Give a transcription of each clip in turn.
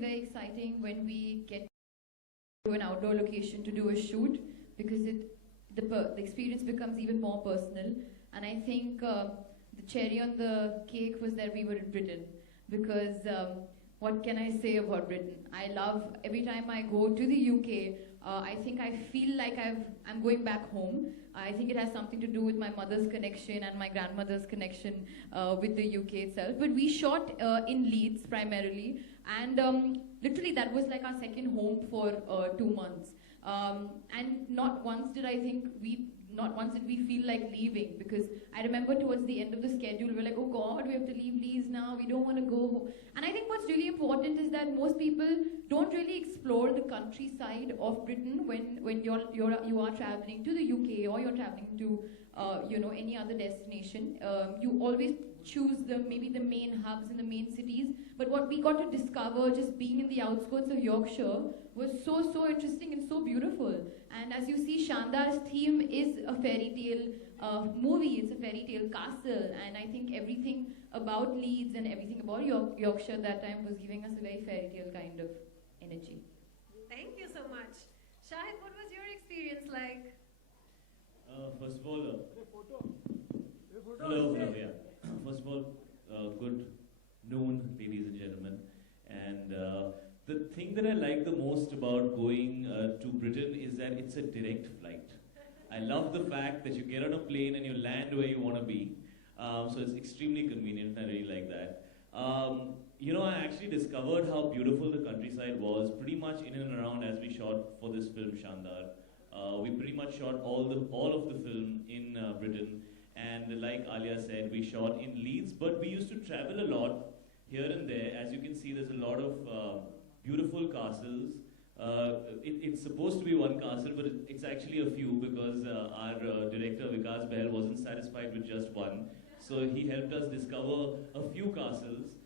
very exciting when we get to an outdoor location to do a shoot because the experience becomes even more personal. And I think the cherry on the cake was that we were in Britain because what can I say about Britain? I love every time I go to the UK. I think I feel like I'm going back home. I think it has something to do with my mother's connection and my grandmother's connection with the UK itself. But we shot in Leeds primarily, and literally that was like our second home for 2 months. And not once did we feel like leaving, because I remember towards the end of the schedule we were like, oh God, we have to leave Leeds now, we don't want to go home. And I think what's really important is that most people don't really explore the countryside of Britain when you are traveling to the UK or you're traveling to any other destination. You always choose maybe the main hubs and the main cities, but what we got to discover just being in the outskirts of Yorkshire was so interesting and so beautiful. And as you see, Shandar's theme is a fairy tale movie, it's a fairy tale castle, and I think everything about Leeds and everything about Yorkshire that time was giving us a very fairy tale kind of energy. Thank you so much. Shahid, what was your experience like? First of all, hello, yeah. First of all, good noon, ladies and gentlemen. And the thing that I like the most about going to Britain is that it's a direct flight. I love the fact that you get on a plane and you land where you want to be. So it's extremely convenient, and I really like that. I actually discovered how beautiful the countryside was pretty much in and around as we shot for this film, Shandaar. We pretty much shot all of the film in Britain. And like Alia said, we shot in Leeds, but we used to travel a lot here and there. As you can see, there's a lot of beautiful castles. It's supposed to be one castle, but it's actually a few because our director Vikas Behl wasn't satisfied with just one. So he helped us discover a few castles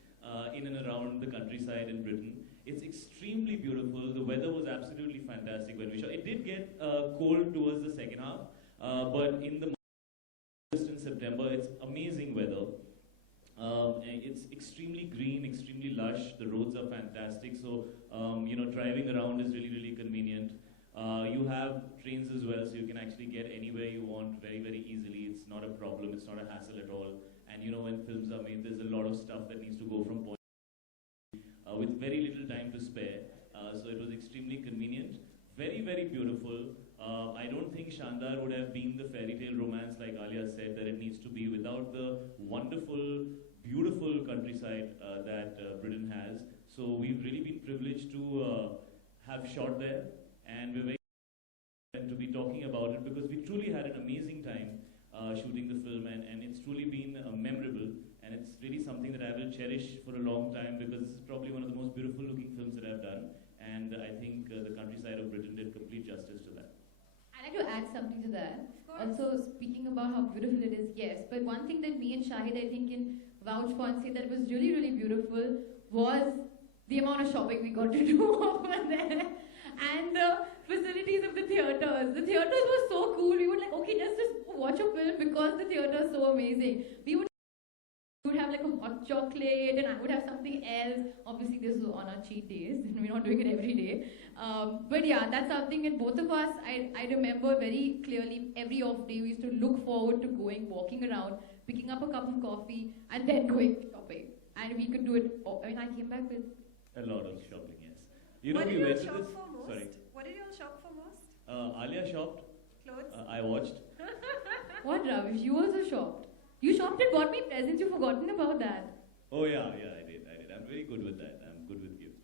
in and around the countryside in Britain. It's extremely beautiful. The weather was absolutely fantastic when we shot. It did get cold towards the second half, but in the in September, it's amazing weather. It's extremely green, extremely lush. The roads are fantastic, so driving around is really convenient. You have trains as well, so you can actually get anywhere you want very easily. It's not a problem. It's not a hassle at all. And when films are made, there's a lot of stuff that needs to go from point with very little time to spare. So it was extremely convenient. Very beautiful. I don't think Shandaar would have been the fairy tale romance like Alia said that it needs to be without the wonderful, beautiful countryside that Britain has. So we've really been privileged to have shot there, and we're very excited to be talking about it because we truly had an amazing time shooting the film, and it's truly been memorable, and it's really something that I will cherish for a long time because this is probably one of the most beautiful looking films that I've done, and I think the countryside of Britain did complete justice to that. I'd like to add something to that. Also, speaking about how beautiful it is, yes. But one thing that me and Shahid, I think, can vouch for and say that was really beautiful was the amount of shopping we got to do over there. And the facilities of the theatres. The theatres were so cool. We would like, okay, let's just watch a film because the theatre is so amazing. We would have like a hot chocolate, and I would have something else. Obviously, this was on our cheat days, and we're not doing it every day. But yeah, that's something, and both of us, I remember very clearly every off day we used to look forward to walking around, picking up a cup of coffee, and then going shopping. And we could do it. I came back with a lot of shopping, yes. What did you all shop for most? Sorry. What did you all shop for most? Alia shopped. Clothes? I watched. What, Ravish? You also shopped. You shopped and bought me presents. You've forgotten about that. Oh yeah, I did. I'm very good with that. I'm good with gifts.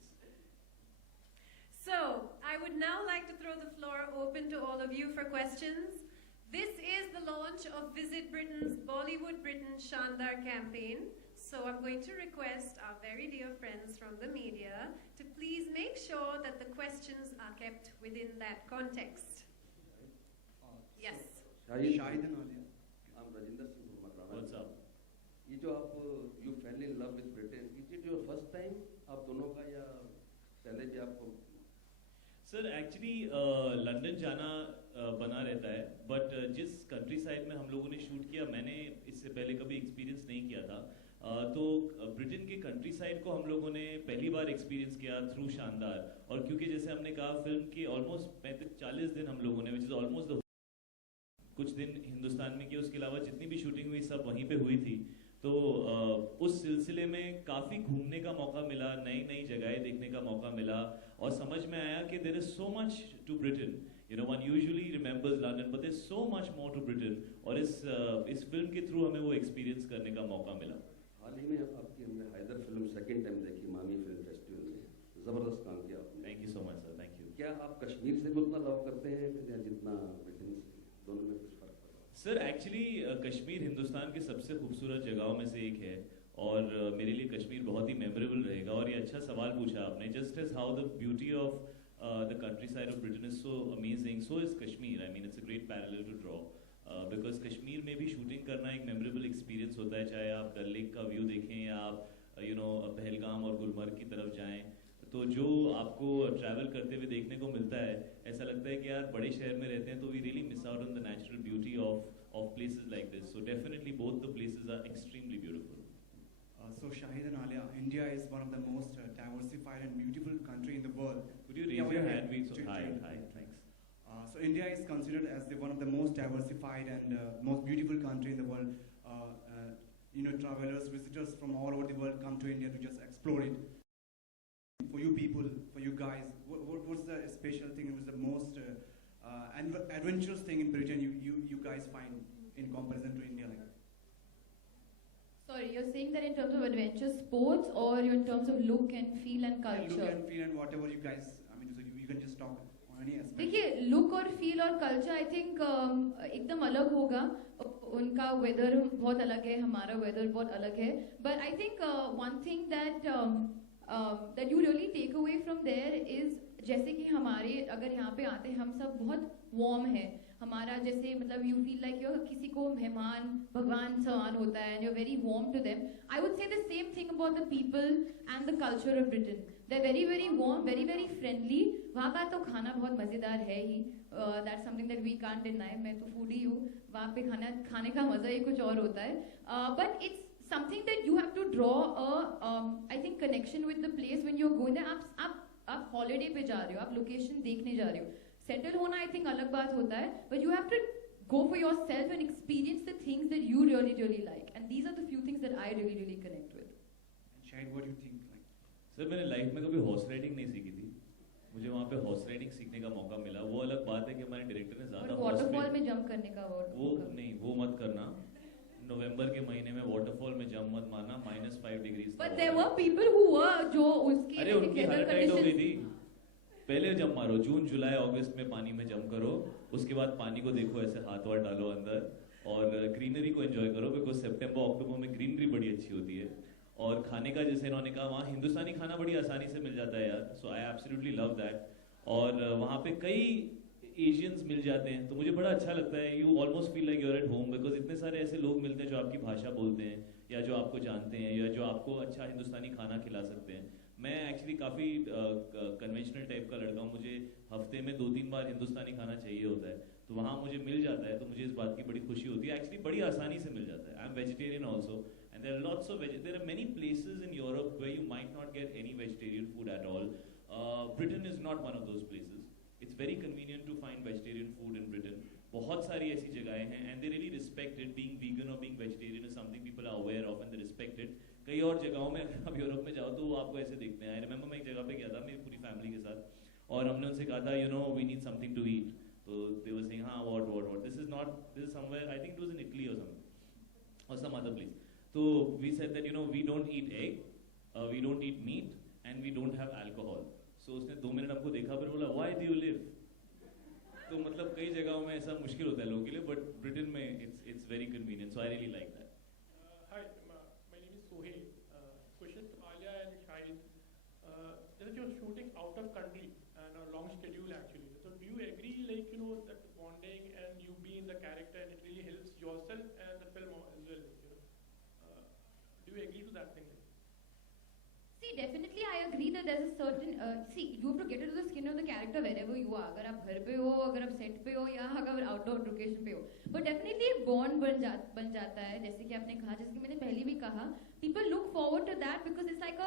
So, I would now like to throw the floor open to all of you for questions. This is the launch of Visit Britain's Bollywood Britain Shandaar campaign. So I'm going to request our very dear friends from the media to please make sure that the questions are kept within that context. Yes. Shahid and Alia. I'm Rajinder Singh from Makrana. What's up? You fell in love with Britain. Is it your first time? आप दोनों का या पहले भी आपको? Sir, actually London जाना बना रहता है, but जिस कंट्री साइड में हम लोगों ने शूट किया, मैंने इससे पहले कभी एक्सपीरियंस नहीं किया था. तो ब्रिटेन के कंट्री साइड को हम लोगों ने पहली बार एक्सपीरियंस किया थ्रू शानदार, और क्योंकि जैसे हमने कहा फिल्म के ऑलमोस्ट 35-40 दिन हम लोगों ने, विच इज़ ऑलमोस्ट कुछ दिन हिंदुस्तान में किया, उसके अलावा जितनी भी शूटिंग हुई सब वहीं पे हुई थी। तो उस सिलसिले में काफ़ी घूमने का मौका मिला, नई नई जगहें देखने का मौका मिला, और समझ में आया कि there is so much to Britain. You know, one usually remembers London, but there is so much more to Britain, और इस फिल्म के थ्रू हमें वो एक्सपीरियंस करने का मौका मिला। हाल ही में आपकी हमने हैदर फिल्म सेकंड टाइम देखी मामी फिल्म फेस्टिवल में, ज़बरदस्त काम किया आपने। Thank you so much sir, thank you. क्या आप कश्मीर से भी उतना लव करते हैं या जितना ब्रिटेन से? दोनों में कुछ फर्क पड़ा? सर एक्चुअली कश्मीर हिंदुस्तान की सबसे खूबसूरत जगहों में से एक है, और मेरे लिए कश्मीर बहुत ही मेमोरेबल रहेगा। और ये अच्छा सवाल पूछा आपने। Just as how the beauty of the countryside of Britain is so amazing, so is Kashmir. I mean it's a great parallel to draw, because Kashmir में भी शूटिंग करना एक मेमोरेबल एक्सपीरियंस होता है, चाहे आप डल लेक का व्यू देखें या आप पहलगाम और गुलमर्ग की तरफ जाएं। तो जो आपको ट्रैवल करते हुए देखने को मिलता है, ऐसा लगता है कि यार बड़े शहर में रहते हैं तो we really miss out on the natural beauty of places like this. So definitely both the places are extremely beautiful. So Shahid and Alia, India is one of the most diversified and beautiful country in the world. Could you raise your hand? Hi, thanks. So India is considered as one of the most diversified and most beautiful country in the world. Travelers, visitors from all over the world come to India to just explore it. For you people, for you guys, what's the special thing? What's the most adventurous thing in Britain you guys find in comparison to India? Sorry, you're saying that in terms of adventure sports, or in terms of look and feel and culture? Look and feel and whatever you guys, I mean, so you can just talk on any aspect. देखिए, look और feel और culture I think एकदम अलग होगा। उनका weather बहुत अलग है, हमारा weather बहुत अलग है। But I think one thing that you really take away from there is, जैसे कि हमारे अगर यहाँ पे आते हैं हम सब बहुत वार्म है, हमारा जैसे मतलब यू फील लाइक यू किसी को मेहमान भगवान समान होता है, you are very warm to them. I would say the same thing about the people and the culture of Britain. They are very very warm, very very friendly. वहाँ का तो खाना बहुत मज़ेदार है ही, that's something that we can't deny. मैं तो फूडी हूँ, वहाँ पे खाने का मज़ा ही कुछ और होता है। But it's something that you have to draw I think connection with the place when you're going there. आप holiday पे जा रहे हो, आप location देखने जा रहे हो, settle होना I think अलग बात होता है, but you have to go for yourself and experience the things that you really really like, and these are the few things that I really really connect with. And Shahid, what do you think? Sir मैंने life में कभी horse riding नहीं सीखी थी, मुझे वहाँ पे horse riding सीखने का मौका मिला। वो अलग बात है कि हमारे डायरेक्टर ने ज़्यादा वाटरफॉल में जंप करने का वो नहीं, वो मत करना। नवंबर के महीने में वाटरफॉल में जंप मत मारना, -5 degree. But there were people who were जो उसकी अरे उनकी हालत टाइट हो गई थी। पहले जंप मारो, जून जुलाई अगस्त में पानी में जंप करो, उसके बाद पानी को देखो, ऐसे हाथ वाथ डालो अंदर, और ग्रीनरी को एंजॉय करो, बिकॉज सितंबर अक्टूबर में ग्रीनरी बड़ी अच्छी होती है। और खाने का जैसे इन्होंने कहा, वहाँ हिंदुस्तानी खाना बड़ी आसानी से मिल जाता है यार, सो आई एब्सोल्युटली लव दैट। और वहाँ पे कई एशियंस मिल जाते हैं, तो मुझे बड़ा अच्छा लगता है। You almost feel like you are at home, because इतने सारे ऐसे लोग मिलते हैं जो आपकी भाषा बोलते हैं, या जो आपको जानते हैं, या जो आपको अच्छा हिंदुस्तानी खाना खिला सकते हैं। मैं एक्चुअली काफ़ी कन्वेंशनल टाइप का लड़का हूँ, मुझे हफ्ते में 2-3 बार हिंदुस्तानी खाना चाहिए होता है, तो वहाँ मुझे मिल जाता है, तो मुझे इस बात की बड़ी खुशी होती है। एक्चुअली बड़ी आसानी से मिल जाता है। I am vegetarian also, and there are lots of there are many places in Europe where you might not get any vegetarian food at all. Britain is not one of those places. It's very convenient to find vegetarian food in Britain. बहुत सारी ऐसी जगहें हैं, and they really respect it. Being vegan or being vegetarian is something people are aware of and they respect it. कई और जगहों में अगर आप यूरोप में जाओ तो वो आपको ऐसे देखते हैं। I remember मैं एक जगह पे गया था मेरी पूरी फैमिली के साथ, और हमने उनसे कहा था we need something to eat. तो they were saying हाँ what this is somewhere, I think it was in Italy or something or some other place. So we said that we don't eat egg, we don't eat meat, and we don't have alcohol. तो उसने 2 minute हमको देखा, फिर बोला why do you live. तो मतलब कई जगहों में ऐसा मुश्किल होता है लोगों के लिए, बट ब्रिटेन में it's very convenient, so I really like that. Hi, my name is Sohail. Question to Alia and Shahid. That you're shooting out of country and a long schedule actually. So do you agree, that bonding and you be in the character and it really helps yourself and the film as well? Do you agree to that thing? See, definitely I agree that there's a certain you have to get into the skin of the character wherever you are. अगर आप घर पे हो, अगर आप set पे हो, या अगर आउटडोर लोकेशन पे हो, but definitely एक बॉन्ड बन जाता है। जैसे कि आपने कहा, जैसे कि मैंने पहले भी कहा, people look forward to that because it's like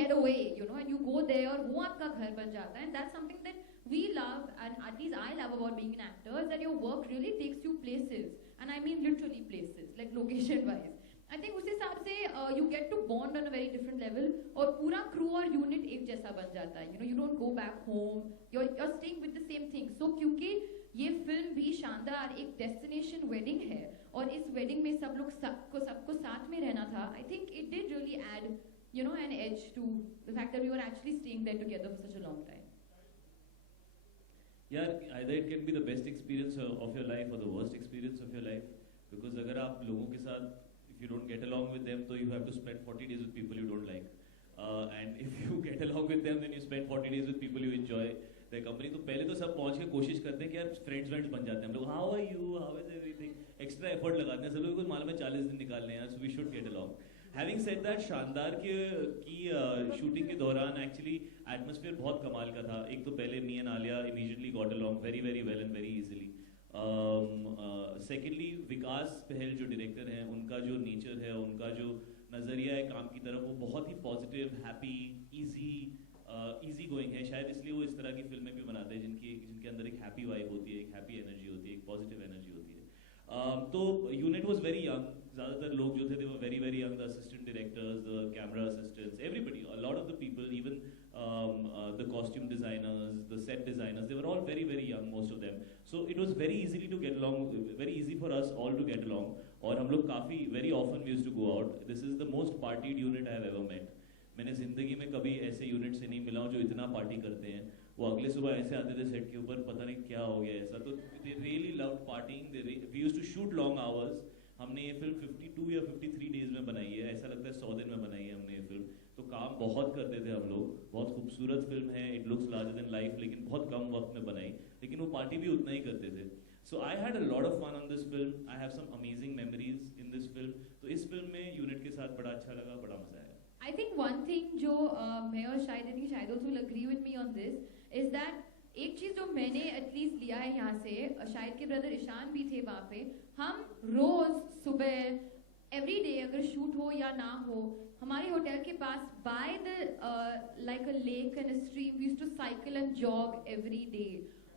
get away, you know, and you go there और वो आपका घर बन जाता है. And that's something that we love, and at least I love about being an actor, is that your work really takes you places, and I mean literally places, like location wise. I think उस हिसाब से you get to bond on a very different level, और पूरा crew और unit एक जैसा बन जाता है. You know, you don't go back home, you're staying with the same thing. So क्योंकि ये फिल्म भी शानदार एक डेस्टिनेशन वेडिंग है, और इस वेडिंग में सबको साथ में रहना था. I think it did really add, you know, an edge to the fact that we were actually staying there together for such a long time. Yeah, either it can be the best experience of your life or the worst experience of your life, because अगर आप लोगों के साथ, if you don't get along with them, so you have to spend 40 days with people you don't like, and if you get along with them, then you spend 40 days with people you enjoy their company. तो पहले तो सब पहुंच के कोशिश करते हैं कि यार फ्रेंड्स बन जाते हैं हम लोग. How are you? How is everything? Extra effort लगाते हैं सब लोग को मालूम है 40 दिन निकालने हैं, so we should get along. Having said that, शानदार की शूटिंग के दौरान एक्चुअली एटमॉस्फेयर बहुत कमाल का था. एक तो पहले me and Alia immediately got along very very well and very easily. Secondly, विकास पहल जो डायरेक्टर हैं, उनका जो नेचर है, उनका जो नज़रिया है काम की तरफ, वो बहुत ही पॉजिटिव, हैप्पी, इजी गोइंग है. शायद इसलिए वो इस तरह की फिल्में भी बनाते हैं जिनके अंदर एक हैप्पी वाइब होती है, एक हैप्पी एनर्जी होती है, एक पॉजिटिव एनर्जी होती है. तो यूनिट वॉज वेरी यंग. ज़्यादातर लोग जो थे they were very very young. The assistant directors, the camera assistants, everybody, a lot of the people, even the costume designers, the set designers, they were all very very young, most of them. So it was very easily to get along, very easy for us all to get along. और हम लोग काफ़ी very often we used to go out. This is the most partied unit I have ever met. मैंने ज़िंदगी में कभी ऐसे unit से नहीं मिला हूँ जो इतना पार्टी करते हैं. वो अगले सुबह ऐसे आते थे सेट के ऊपर, पता नहीं क्या हो गया ऐसा. तो they really loved partying. We used to shoot long hours. हमने ये फिल्म 52 या 53 डेज में बनाई है. ऐसा लगता है 100 दिन में बनाई है हमने ये फिल्म. तो काम बहुत करते थे हम लोग. बहुत खूबसूरत फिल्म है, it looks larger than life, लेकिन बहुत कम वक्त में बनाई. लेकिन वो पार्टी भी उतना ही करते थे. So I had a lot of fun on this film. I have some amazing memories in this film. तो इस फिल्म में यूनिट के साथ बड़ा अच्छा लगा, बड़ा मजा आया. I think one thing जो मैं और शायद also will agree with me on this is that एक चीज जो मैंने एटलीस्ट लिया है यहाँ से, शाहिद के ब्रदर ईशान भी थे वहाँ पे. हम रोज सुबह एवरी डे अगर शूट हो या ना हो, हमारे होटल के पास by the like a lake and a stream we used to cycle and jog every day.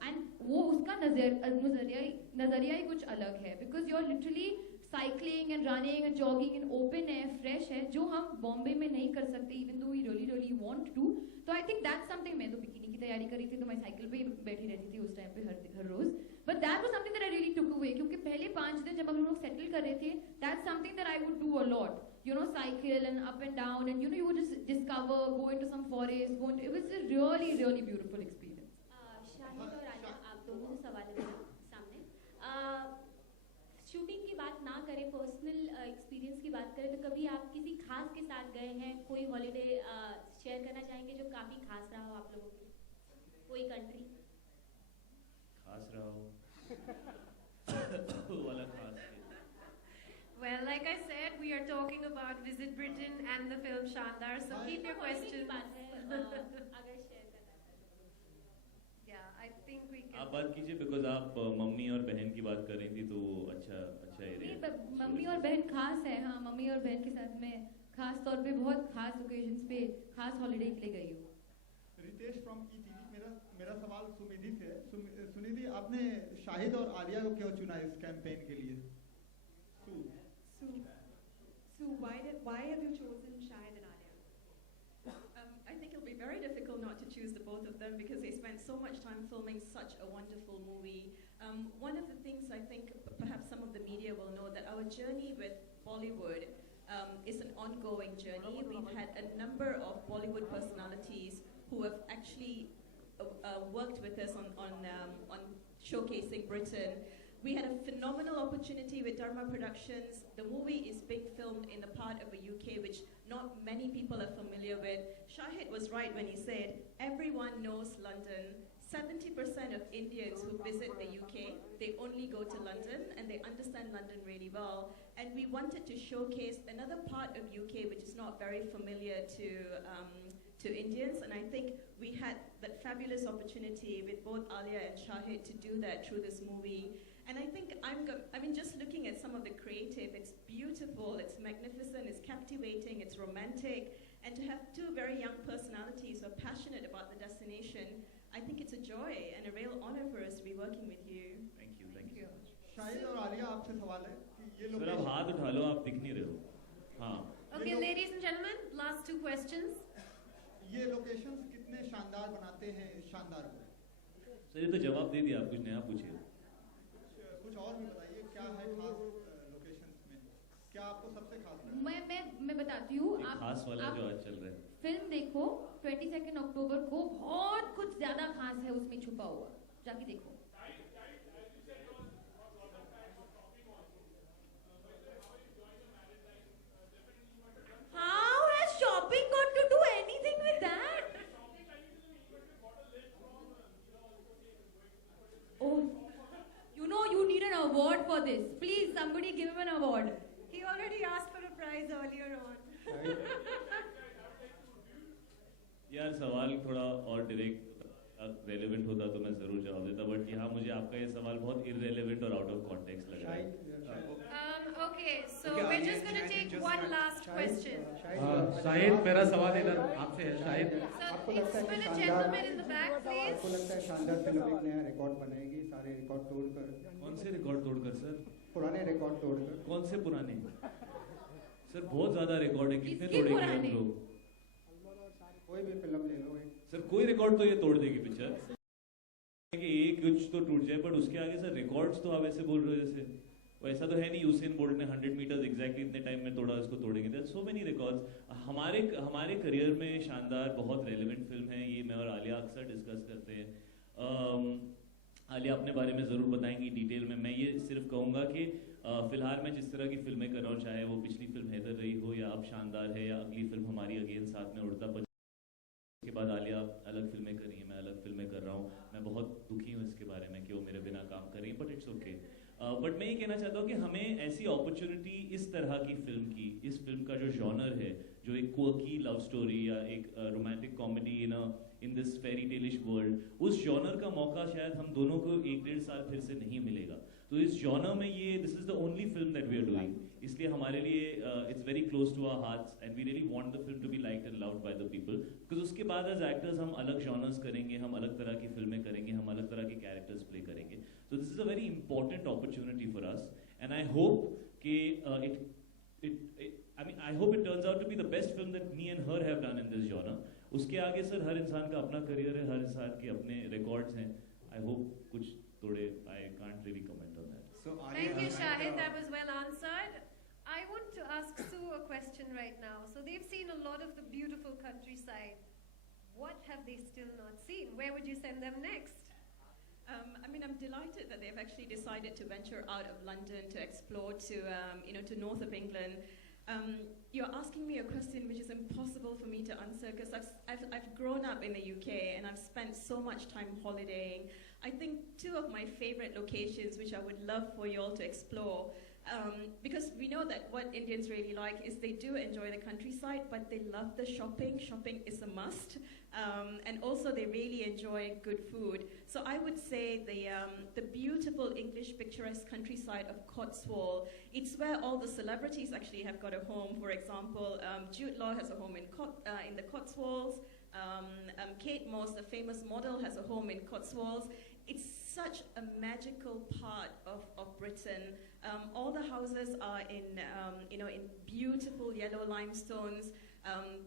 And वो उसका नजरिया ही कुछ अलग है, because you are literally cycling and running and jogging in open है, फ्रेश है, जो हम बॉम्बे में नहीं कर सकते even though we really want to. तो आई थिंक दैट्स समथिंग. मैं तो बिकिनी की तैयारी करी थी तो मैं साइकिल पे ही बैठी रहती थी उस टाइम पे हर रोज. But that was something that I really took away, क्योंकि पहले 5 दिन जब हम लोग सेटल कर रहे थे, that's something that I would do a lot. You know, cycle and up and down, and you know, you would just discover, go into some forest, it was a really beautiful experience. Shahid और आलिया, आप दोनों से सवाल है सामने. Shooting की बात ना करें, पर्सनल एक्सपीरियंस की बात करें, तो कभी आप किसी खास के साथ गए हैं, कोई हॉलीडे शेयर करना चाहेंगे जो काफ़ी खास रहा हो आप लोगों के लिए? कोई कंट्री खास रहा हो वाला खास. Well, like I said, we are talking about Visit Britain and the film Shandaar, so keep your questions. अगर शेयर करना Yeah, I think we can. आप बात कीजिए, बिकॉज आप मम्मी और बहन की बात कर रही थी, तो अच्छा एरिया. मम्मी और बहन खास है. हाँ, मम्मी और बहन के साथ मैं खास तौर पे बहुत खास ओकेजन्स पे खास हॉलीडे के लिए गई हूँ. Ritesh from ETV. मेरा सवाल सुनिधि से. सुनिधि, आपने शाहिद और आलिया को क्यों चुना इस कैंपेन के लिए? So why have you chosen Shahid and Alia? I think it'll be very difficult not to choose the both of them because they spent so much time filming such a wonderful movie. One of the things I think perhaps some of the media will know that our journey with Bollywood is an ongoing journey. We've had a number of Bollywood personalities who have actually worked with us on showcasing Britain. We had a phenomenal opportunity with Dharma Productions. The movie is being filmed in a part of the UK which not many people are familiar with. Shahid was right when he said everyone knows London. 70% of Indians who visit the UK, they only go to London and they understand London really well. And we wanted to showcase another part of UK which is not very familiar to Indians, and I think we had that fabulous opportunity with both Alia and Shahid to do that through this movie. And I think I mean, just looking at some of the creative, it's beautiful, it's magnificent, it's captivating, it's romantic, And to have two very young personalities who are passionate about the destination, I think it's a joy and a real honor for us to be working with you. Thank you. Shahid और आलिया आपसे सवाल है कि ये sir आप location हाथ उठा लो, आप दिख नहीं रहे हो. हाँ. Okay, ladies and gentlemen, last two questions. ये लोकेशंस कितने शानदार बनाते हैं इस शानदार को? सर ये तो जवाब दे दिया, आप कुछ नया पूछिए. कुछ और भी बताइए, क्या है खास लोकेशंस में? क्या आपको सबसे खास लगा? मैं बताती हूँ. एक खास वाला जो आज चल रहा है. फिल्म देखो 22 अक्टूबर को, बहुत कुछ ज्यादा खास है उसमें छुपा हुआ, जाके देखो. How has shopping got to do anything with that? Oh, you know you need an award for this. Please, somebody give him an award. He already asked for a prize earlier on. यार सवाल थोड़ा और direct relevant होता तो मैं जरूर जवाब देता, बट यहाँ मुझे आपका ये सवाल बहुत इररेलेवेंट और आउट ऑफ कॉन्टेक्स्ट लग रहा है. Okay, so we're just going to take one last question. Shahid, मेरा सवाल इधर आपसे है. Shahid, So it's for the gentleman in the back, please. आपको लगता है शानदार फिल्म एक नया रिकॉर्ड बनाएगी, सारे रिकॉर्ड तोड़कर? कौन से रिकॉर्ड तोड़कर सर? पुराने रिकॉर्ड तोड़कर. कौन से पुराने? सर बहुत ज्यादा रिकॉर्ड है, कितने तोड़ेंगे हम लोग? कोई भी फिल्म ले लो. सर कोई रिकॉर्ड तो ये तोड़ देगी पिक्चर कि एक कुछ तो टूट जाए, बट उसके आगे सर रिकॉर्ड्स तो आप ऐसे बोल रहे हो जैसे वैसा तो है नहीं. यूसेन बोल्ट ने 100 मीटर्स एग्जैक्टली इतने टाइम में तोड़ा, उसको तोड़ेंगे. There so many records. हमारे करियर में शानदार बहुत रेलेवेंट फिल्म है ये. मैं और आलिया अक्सर डिस्कस करते हैं. आलिया अपने बारे में ज़रूर बताएंगी डिटेल में. मैं ये सिर्फ कहूँगा कि फिलहाल मैं जिस तरह की फिल्में कर रहा हूँ, चाहे वो पिछली फिल्म हैदर रही हो या अब शानदार है या अगली फिल्म हमारी अगेन साथ में उड़ता पड़, उसके बाद आलिया अलग फिल्में कर रही है, मैं अलग फिल्में कर रहा हूँ. मैं बहुत दुखी हूँ इसके बारे में कि वो मेरे बिना काम कर रही है, बट इट्स ओके. बट मैं ये कहना चाहता हूँ कि हमें ऐसी अपॉर्चुनिटी इस तरह की फिल्म की, इस फिल्म का जो जॉनर है, जो एक क्वर्की लव स्टोरी या एक romantic comedy in this fairy taleish world, उस जॉनर का मौका शायद हम दोनों को 1-1.5 साल फिर से नहीं मिलेगा. तो इस जॉनर में ये this is the only film that we are doing, इसलिए हमारे लिए it's very close to our hearts and we really want the film to be liked and loved by the people. Because उसके बाद as actors हम अलग genres करेंगे, हम अलग तरह की फिल्में करेंगे, हम अलग तरह के कैरेक्टर्स प्ले करेंगे. So this is a very important opportunity for us, and I hope I hope it turns out to be the best film that me and her have done in this genre. उसके आगे sir हर इंसान का अपना career है, हर इंसान के अपने records हैं. I hope कुछ तोड़े. I can't really comment on that. So Thank you, Shahid. That was well answered. I want to ask Sue a question right now. So they've seen a lot of the beautiful countryside. What have they still not seen? Where would you send them next? I'm delighted that they've actually decided to venture out of London to explore to north of England. You're asking me a question which is impossible for me to answer because I've grown up in the UK and I've spent so much time holidaying. I think two of my favorite locations which I would love for you all to explore, because we know that what Indians really like is they do enjoy the countryside, but they love the shopping. Shopping is a must. And also they really enjoy good food. So I would say the beautiful English picturesque countryside of Cotswold, it's where all the celebrities actually have got a home. For example, Jude Law has a home in the Cotswolds. Kate Moss, the famous model, has a home in Cotswolds. It's such a magical part of Britain. All the houses are in beautiful yellow limestones.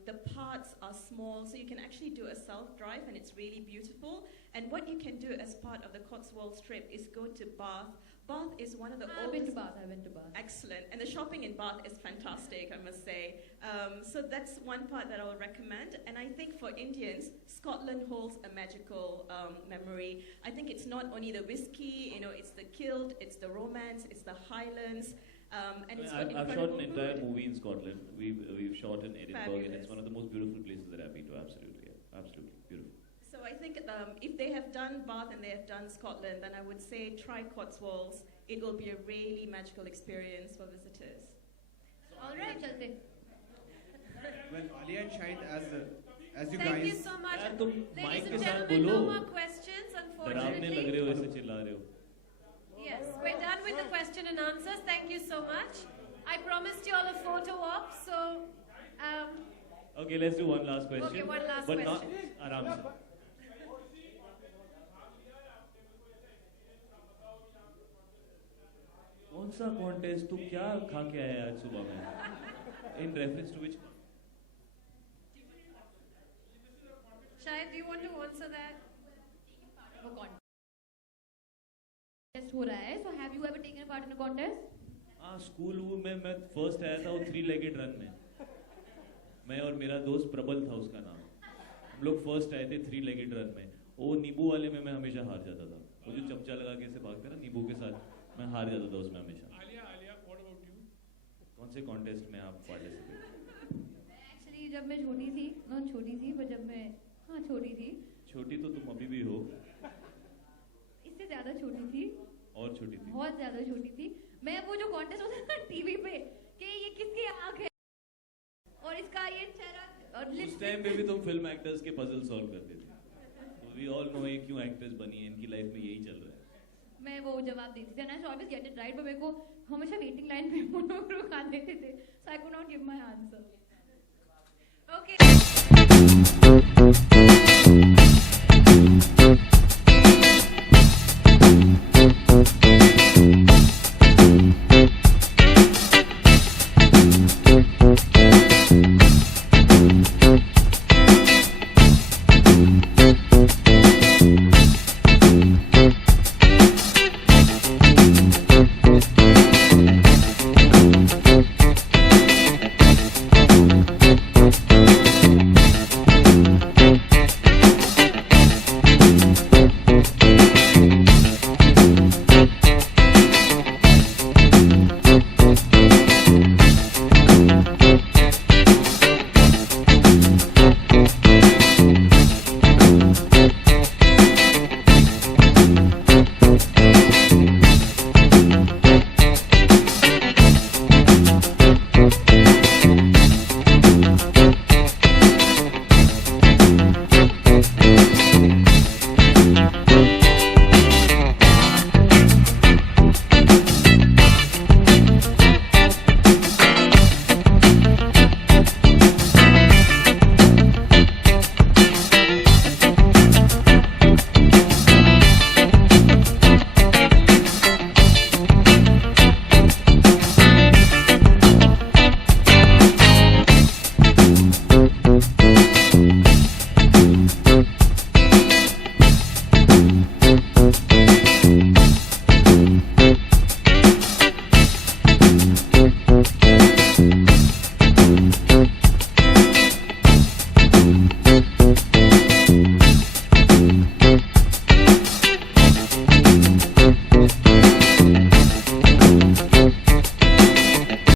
The parts are small, so you can actually do a self-drive, and it's really beautiful. And what you can do as part of the Cotswolds trip is go to Bath. Bath is one of the oldest... I've been to Bath. Excellent. And the shopping in Bath is fantastic, I must say. So that's one part that I will recommend. And I think for Indians, Scotland holds a magical memory. I think it's not only the whiskey, it's the kilt, it's the romance, it's the Highlands. And it's I've shot an entire movie in Scotland. We've shot in Edinburgh. Fabulous. And it's one of the most beautiful places that I've been to. Absolutely, yeah. Absolutely beautiful. So I think if they have done Bath and they have done Scotland, then I would say try Cotswolds. It will be a really magical experience for visitors. All right, chalte. Well, Alia and Shahid, as you Thank guys... you so much. यार तुम Ladies mic and के साथ gentlemen, no बोलो. more questions, डरावने लग रहे हो, unfortunately. ऐसे चिल्ला रहे हो. Yes, we're done with the question and answers. Thank you so much. I promised you all a photo op, so Okay, let's do one last question. Okay, one last but question. not आराम से. कौन सा contest तू क्या खा के आया आज सुबह में? In reference to which? Shahid, do you want to answer that? वो contest हो रहा है. So have you ever taken part in a contest? हाँ, स्कूल में मैं फर्स्ट आया था वो 3-legged रन में. मैं और मेरा दोस्त प्रबल था उसका नाम. हम लोग फर्स्ट आए थे 3-legged रन में. वो नींबू वाले में मैं हमेशा हार जाता था. वो जो चमचा लगा के ऐसे भागते ना नींबू के साथ, मैं हार जाता था उसमें हमेशा. Alia, what about you? कौन से कॉन्टेस्ट में आप पार्टिसिपेट? Actually जब मैं छोटी थी, छोटी थी, पर जब मैं छोटी थी. छोटी तो तुम अभी भी हो. इससे ज्यादा छोटी थी. और छोटी थी. बहुत ज्यादा छोटी थी. मैं वो जो कॉन्टेस्ट होता था टीवी पे कि ये किसकी आँख है और इसका ये चेहरा और उस टाइम पे भी तुम फिल्म एक्टर्स के पजल सॉल्व करते थे. वी ऑल नो ये क्यों एक्टर्स बनी है, इनकी लाइफ में यही चल रहा है. मैं वो जवाब देती थी. I always get it right, but मेरे को हमेशा वेटिंग लाइन पे रुका देते थे. So I could not give my answer.